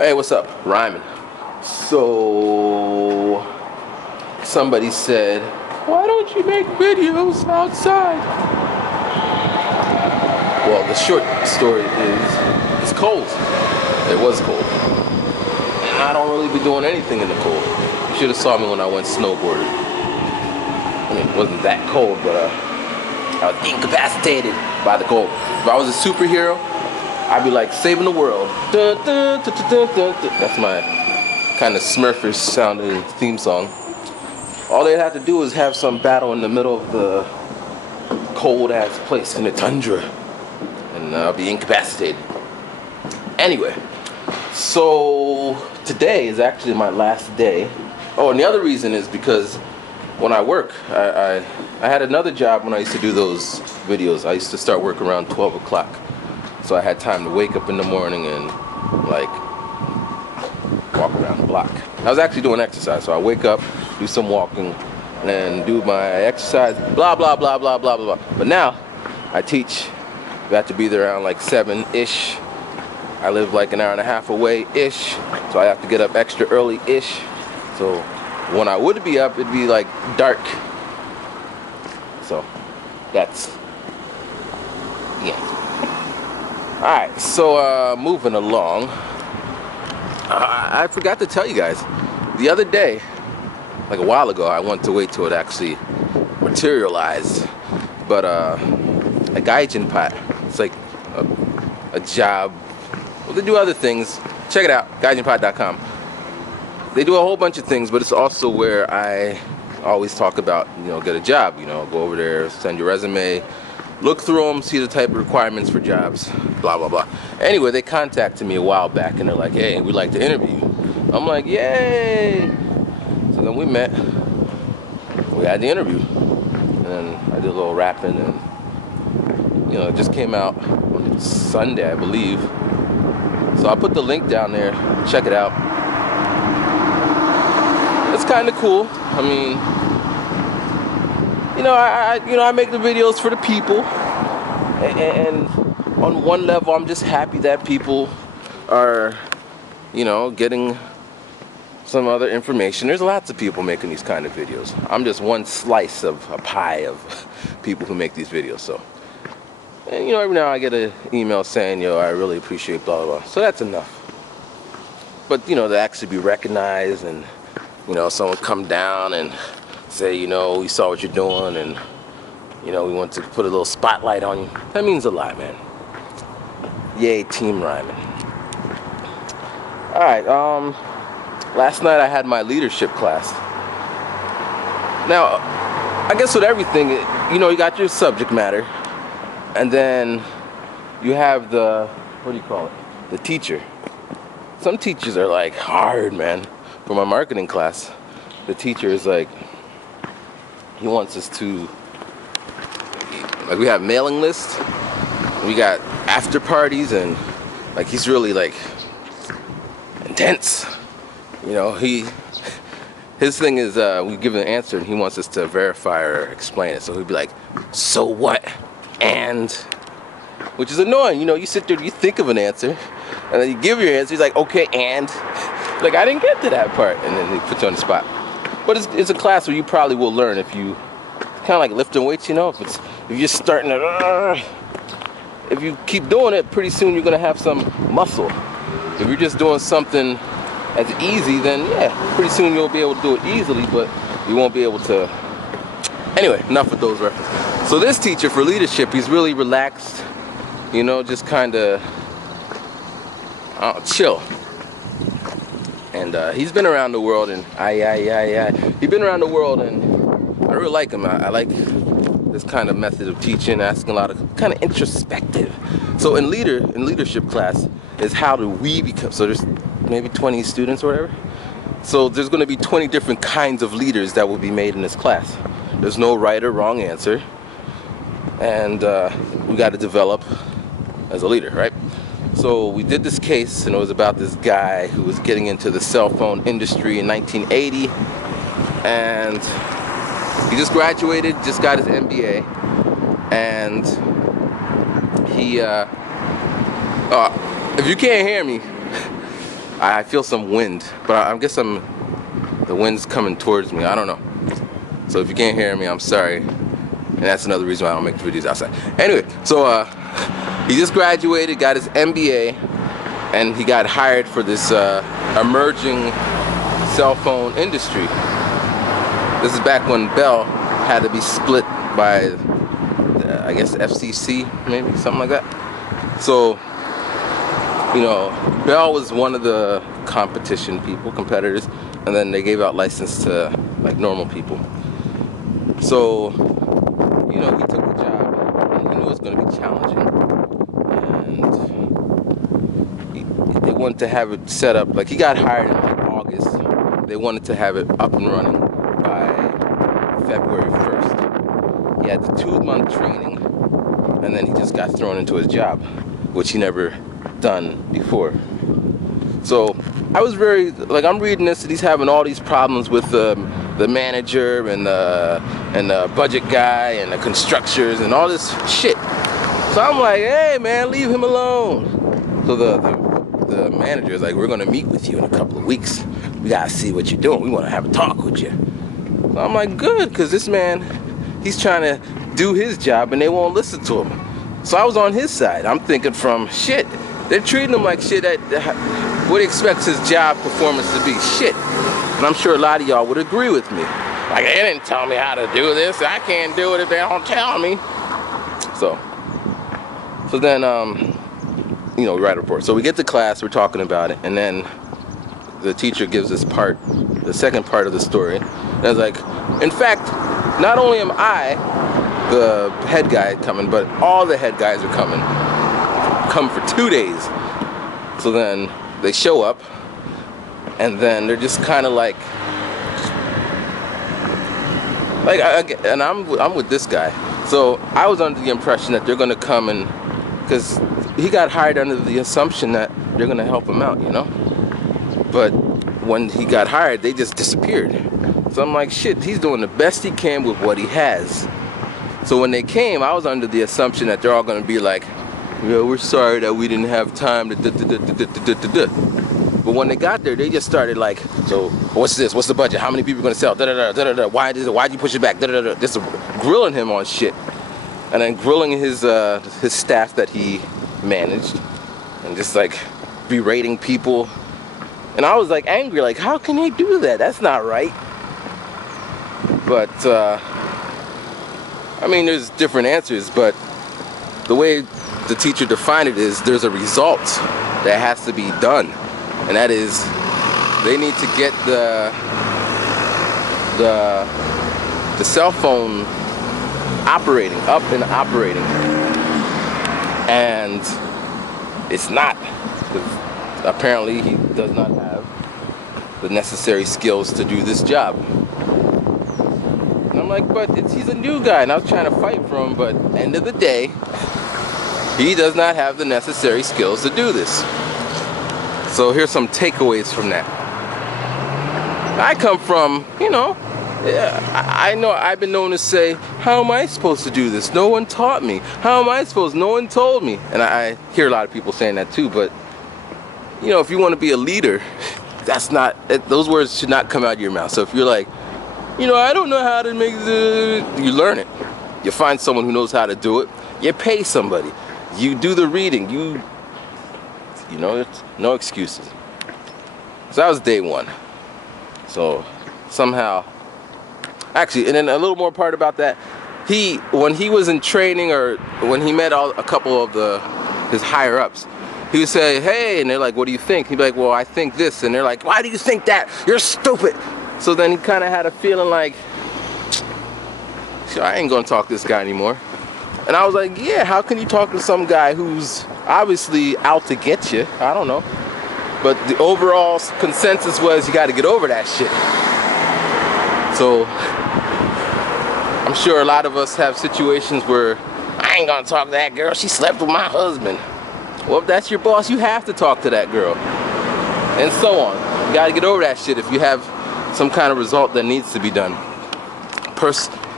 Hey, what's up? Ryman. So, somebody said, why don't you make videos outside? Well, the short story is, it's cold. It was cold. And I don't really be doing anything in the cold. You should have saw me when I went snowboarding. I mean, it wasn't that cold, but I was incapacitated by the cold. If I was a superhero, I'd be like saving the world. Dun, dun, dun, dun, dun, dun. That's my kind of Smurfish sounding theme song. All they'd have to do is have some battle in the middle of the cold ass place in the tundra, and I'll be incapacitated. Anyway, so today is actually my last day. Oh, and the other reason is because when I work, I had another job when I used to do those videos. I used to start work around 12 o'clock. So I had time to wake up in the morning and like walk around the block. I was actually doing exercise, so I wake up, do some walking, and then do my exercise, blah, blah, blah, blah, blah, blah. But now I teach. You have to be there around like 7-ish. I live like an hour and a half away-ish, so I have to get up extra early-ish. So when I would be up, it'd be like dark. So that's the answer. Alright, so moving along, I forgot to tell you guys, the other day, like a while ago, I wanted to wait till it actually materialized, but a Gaijin Pot, it's like a job, well, they do other things. Check it out, gaijinpot.com. They do a whole bunch of things, but it's also where I always talk about, get a job, go over there, send your resume, look through them, see the type of requirements for jobs, blah, blah, blah. Anyway, they contacted me a while back and they're like, hey, we'd like to interview you. I'm like, yay! So then we met, we had the interview. And then I did a little rapping and, it just came out on Sunday, I believe. So I put the link down there, check it out. It's kind of cool. I mean, I make the videos for the people, and on one level, I'm just happy that people are, getting some other information. There's lots of people making these kind of videos. I'm just one slice of a pie of people who make these videos. So, and every now I get an email saying, I really appreciate blah, blah, blah. So that's enough. But, to actually be recognized and, someone come down and say, we saw what you're doing and, we want to put a little spotlight on you. That means a lot, man. Yay, Team Ryman. Alright, last night I had my leadership class. Now, I guess with everything, you got your subject matter, and then you have the, what do you call it? The teacher. Some teachers are like hard, man. For my marketing class, the teacher is like, he wants us to, like, we have mailing lists, we got after parties, and like he's really like intense. His thing is we give an answer and he wants us to verify or explain it. So he'd be like, so what? And, which is annoying. You sit there, you think of an answer, and then you give your answer. He's like, okay, and like I didn't get to that part, and then he puts you on the spot. But it's a class where you probably will learn if you kind of like lifting weights. If you're starting to, if you keep doing it, pretty soon you're gonna have some muscle. If you're just doing something as easy, then yeah, pretty soon you'll be able to do it easily, but you won't be able to. Anyway, enough of those references. So this teacher for leadership, he's really relaxed, just kind of chill. And he's been around the world, and he's been around the world, and I really like him. I like this kind of method of teaching, asking a lot of kind of introspective. So in leadership class is how do we become, so there's maybe 20 students or whatever. So there's going to be 20 different kinds of leaders that will be made in this class. There's no right or wrong answer, and we got to develop as a leader, right? So we did this case, and it was about this guy who was getting into the cell phone industry in 1980, and he just graduated, just got his MBA, and he, if you can't hear me, I feel some wind, but I guess the wind's coming towards me. I don't know. So if you can't hear me, I'm sorry. And that's another reason why I don't make videos outside. Anyway, so he just graduated, got his MBA, and he got hired for this emerging cell phone industry. This is back when Bell had to be split by, I guess, FCC, maybe, something like that. So, you know, Bell was one of the competitors, and then they gave out license to, like, normal people. So, you know, he took the job, and he knew it was going to be challenging, and they wanted to have it set up, like, he got hired in, like, August. They wanted to have it up and running by February 1st. He had the 2-month training, and then he just got thrown into his job, which he never done before. So I was very, like, I'm reading this, and he's having all these problems with the manager and the budget guy and the constructors and all this shit. So I'm like, hey man, leave him alone. So the manager is like, we're gonna meet with you in a couple of weeks. We gotta see what you're doing. We wanna have a talk with you. So I'm like, good, because this man, he's trying to do his job and they won't listen to him. So I was on his side. I'm thinking from, shit, they're treating him like shit. What he expects his job performance to be, shit. And I'm sure a lot of y'all would agree with me. Like, they didn't tell me how to do this. I can't do it if they don't tell me. So then, you know, we write a report. So we get to class, we're talking about it, and then the teacher gives this part, the second part of the story. And I was like, in fact, not only am I the head guy coming, but all the head guys are coming. Come for 2 days. So then they show up, and then they're just kind of like and I'm with this guy. So I was under the impression that they're gonna come and, because he got hired under the assumption that they're gonna help him out, you know. But when he got hired, they just disappeared. So I'm like, shit, he's doing the best he can with what he has. So when they came, I was under the assumption that they're all gonna be like, yeah, we're sorry that we didn't have time to But when they got there, they just started like, so what's this? What's the budget? How many people are gonna sell? Why'd you push it back? Just grilling him on shit, and then grilling his staff that he managed, and just like berating people. And I was like angry, like, how can he do that? That's not right. But I mean, there's different answers, but the way the teacher defined it is there's a result that has to be done, and that is they need to get the cell phone operating, up and operating, and it's not, because apparently he does not have the necessary skills to do this job. And I'm like, but he's a new guy, and I was trying to fight for him, but end of the day, he does not have the necessary skills to do this. So here's some takeaways from that. I come from, you know, I know I've been known to say, how am I supposed to do this? No one taught me. How am I supposed? No one told me. And I hear a lot of people saying that too, but you know, if you want to be a leader, that's not, those words should not come out of your mouth. So if you're like, you know, I don't know how to make you learn it. You find someone who knows how to do it. You pay somebody. You do the reading. You know, it's no excuses. So that was day one. So somehow, actually, and then a little more part about that. When he was in training, or when he met a couple of his higher ups, he would say, hey, and they're like, what do you think? He'd be like, well, I think this. And they're like, why do you think that? You're stupid. So then he kind of had a feeling like, I ain't gonna talk to this guy anymore. And I was like, yeah, how can you talk to some guy who's obviously out to get you? I don't know. But the overall consensus was you gotta get over that shit. So I'm sure a lot of us have situations where I ain't gonna talk to that girl, she slept with my husband. Well, if that's your boss, you have to talk to that girl. And so on. You gotta get over that shit if you have some kind of result that needs to be done.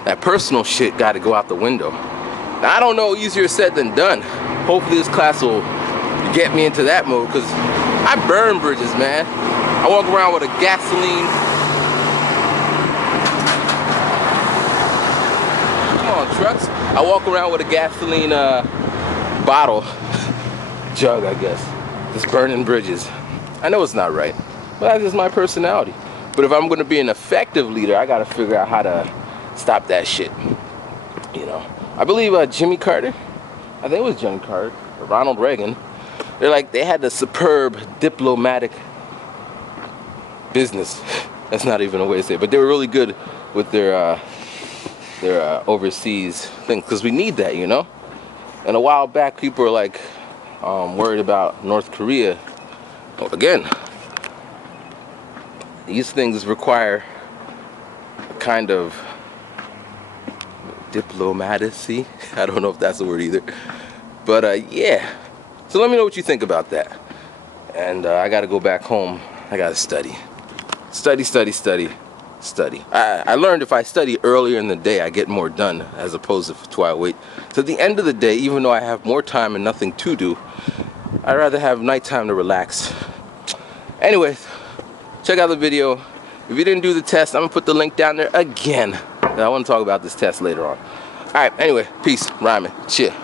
That personal shit gotta go out the window. Now, I don't know, easier said than done. Hopefully this class will get me into that mode, because I burn bridges, man. I walk around with a gasoline. Come on, trucks. I walk around with a gasoline bottle, jug, I guess. Just burning bridges. I know it's not right, but that's just my personality. But if I'm gonna be an effective leader, I gotta figure out how to stop that shit. You know, I believe Jimmy Carter, I think it was Jimmy Carter, or Ronald Reagan, they had the superb diplomatic business. That's not even a way to say it, but they were really good with their overseas things, because we need that, you know. And a while back, people were like worried about North Korea. Well, again, these things require a kind of diplomacy. I don't know if that's the word either, but yeah. So let me know what you think about that. And I gotta go back home. I gotta study. Study. I learned if I study earlier in the day, I get more done, as opposed to I wait to the end of the day. Even though I have more time and nothing to do, I'd rather have nighttime to relax. Anyways, check out the video. If you didn't do the test, I'm gonna put the link down there again. I want to talk about this test later on. All right, anyway, peace, rhyming, chill.